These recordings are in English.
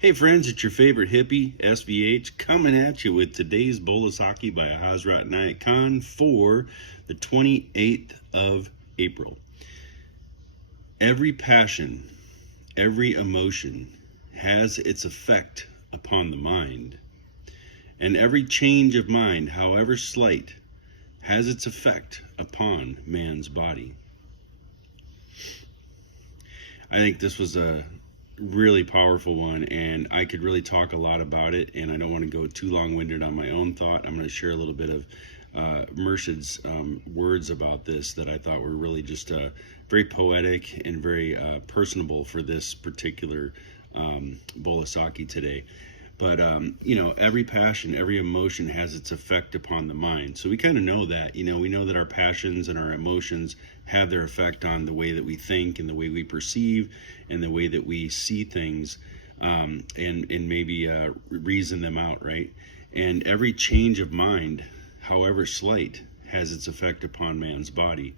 Hey friends, it's your favorite hippie, SVH, coming at you with today's bowl of Saki by Hazrat Nayat Khan for the 28th of April. Every passion, every emotion has its effect upon the mind, and every change of mind, however slight, has its effect upon man's body. I think this was a really powerful one, and I could really talk a lot about it, and I don't want to go too long-winded on my own thought. I'm going to share a little bit of Murshid's words about this that I thought were really just very poetic and very personable for this particular bowl of sake today. But, every passion, every emotion has its effect upon the mind. So we kind of know that, we know that our passions and our emotions have their effect on the way that we think and the way we perceive and the way that we see things, and maybe reason them out, right? And every change of mind, however slight, has its effect upon man's body.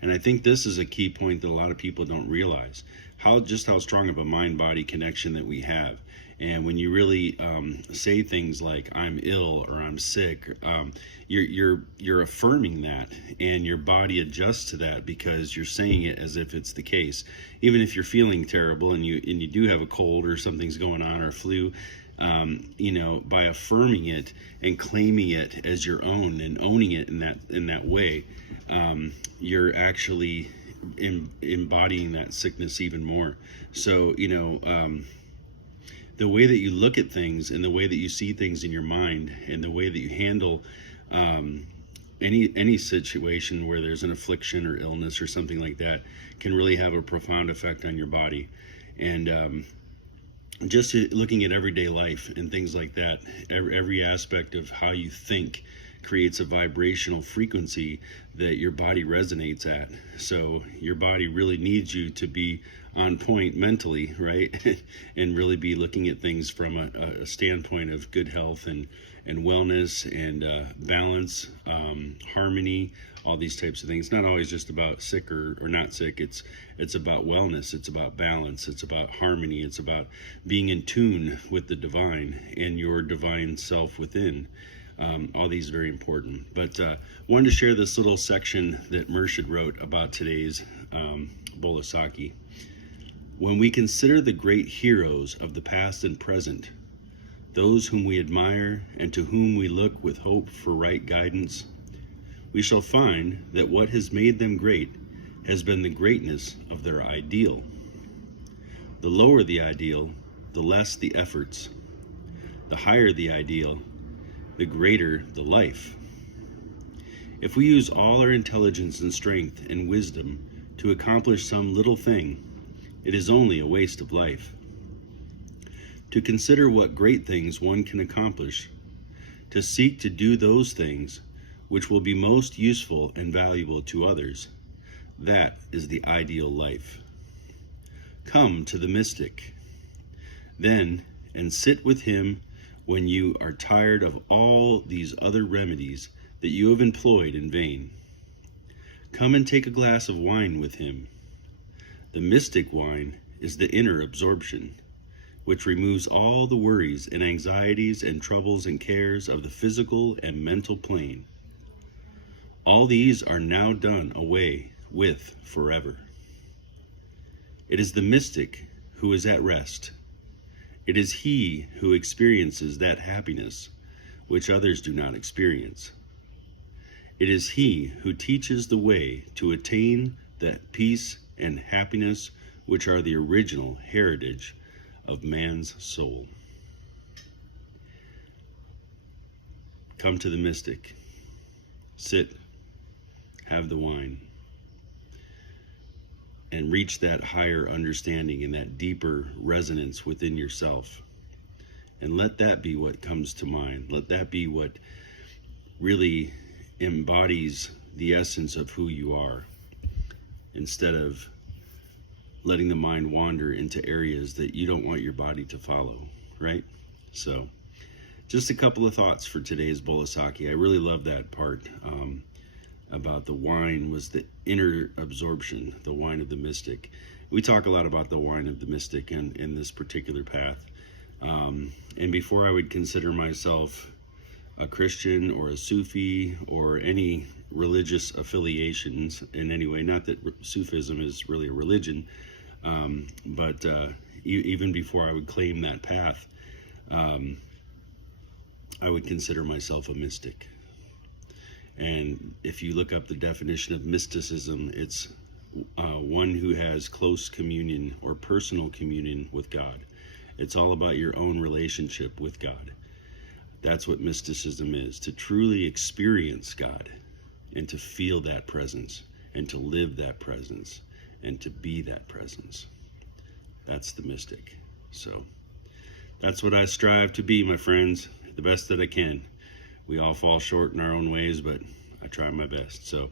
And I think this is a key point that a lot of people don't realize, how strong of a mind-body connection that we have. And when you really say things like "I'm ill" or "I'm sick," you're affirming that, and your body adjusts to that because you're saying it as if it's the case. Even if you're feeling terrible and you do have a cold or something's going on or a flu, by affirming it and claiming it as your own and owning it in that way, you're actually embodying that sickness even more. So the way that you look at things and the way that you see things in your mind and the way that you handle any situation where there's an affliction or illness or something like that can really have a profound effect on your body. And just looking at everyday life and things like that, every aspect of how you think creates a vibrational frequency that your body resonates at. So your body really needs you to be on point mentally, right? And really be looking at things from a standpoint of good health and wellness and balance, harmony, all these types of things. It's not always just about sick or not sick. It's about wellness. It's about balance. It's about harmony. It's about being in tune with the divine and your divine self within. All these are very important. But wanted to share this little section that Murshid wrote about today's bowl of sake. When we consider the great heroes of the past and present, those whom we admire and to whom we look with hope for right guidance, we shall find that what has made them great has been the greatness of their ideal. The lower the ideal, the less the efforts. The higher the ideal, the greater the life. If we use all our intelligence and strength and wisdom to accomplish some little thing, it is only a waste of life. To consider what great things one can accomplish, to seek to do those things which will be most useful and valuable to others, that is the ideal life. Come to the mystic, then, and sit with him when you are tired of all these other remedies that you have employed in vain. Come and take a glass of wine with him. The mystic wine is the inner absorption, which removes all the worries and anxieties and troubles and cares of the physical and mental plane. All these are now done away with forever. It is the mystic who is at rest. It is he who experiences that happiness which others do not experience. It is he who teaches the way to attain that peace and happiness which are the original heritage of man's soul. Come to the mystic. Sit, have the wine, and reach that higher understanding and that deeper resonance within yourself. And let that be what comes to mind. Let that be what really embodies the essence of who you are, instead of letting the mind wander into areas that you don't want your body to follow, right? So just a couple of thoughts for today's bowl of sake. I really love that part about the wine was the inner absorption, the wine of the mystic. We talk a lot about the wine of the mystic in this particular path. And before I would consider myself a Christian or a Sufi or any religious affiliations in any way, not that Sufism is really a religion, but even before I would claim that path, I would consider myself a mystic. And if you look up the definition of mysticism, it's one who has close communion or personal communion with God. It's all about your own relationship with God. That's what mysticism is, to truly experience God and to feel that presence and to live that presence and to be that presence. That's the mystic. So that's what I strive to be, my friends, the best that I can. We all fall short in our own ways, but I try my best. So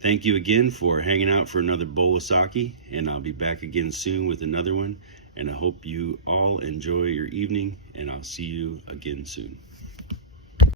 thank you again for hanging out for another bowl of Saki, and I'll be back again soon with another one. And I hope you all enjoy your evening, and I'll see you again soon.